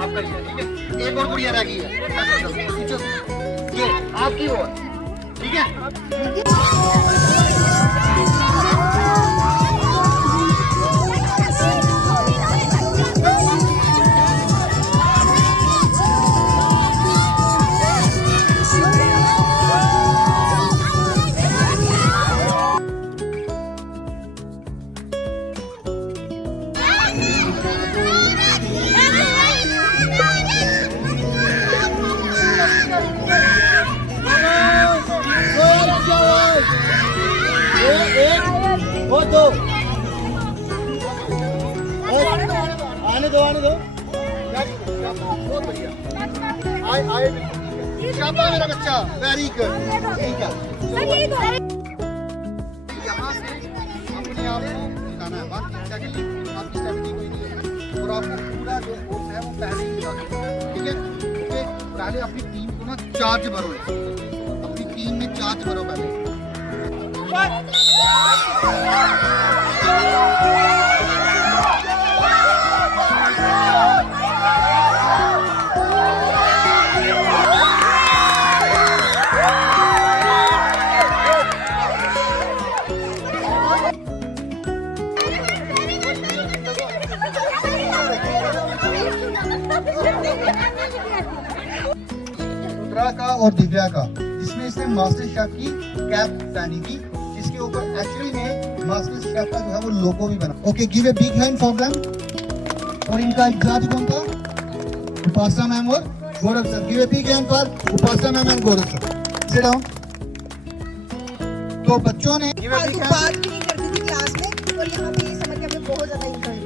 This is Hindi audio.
आपका ही है, ठीक है। एक और गुड़िया रह गई है, ये आपकी वो है, ठीक है। वो दो आने दो बहुत बढ़िया, आए शाबाश मेरा बच्चा, वेरी गुड, ठीक है। यहाँ से अपने आप को बताना है, बाकी सेकंड आपकी स्ट्रेटजी कोई नहीं है और आपको पूरा जो कोर्स है वो पहले ही बता दें, ठीक है। ओके, पहले अपनी टीम को ना चार्ज भरो, अपनी टीम में चार्ज भरो पहले। रुद्रा का और दिव्या का, जिसमें इसने मास्टर शेफ की कैप पहनी थी, जिसके ऊपर एक्चुअली में मास्टर शेफ का जो है वो लोगो भी बना। Okay, give a big hand for them. और इनका एग्जाम कौन था? उपासना मैम और Gaurav sir. Give a big hand for Upasana ma'am and Gaurav sir. Sit down. तो बच्चों ने बात भी नहीं करती थी क्लास में और यहाँ पे ये समझ के हमें बहुत ज्यादा इंटरेस्ट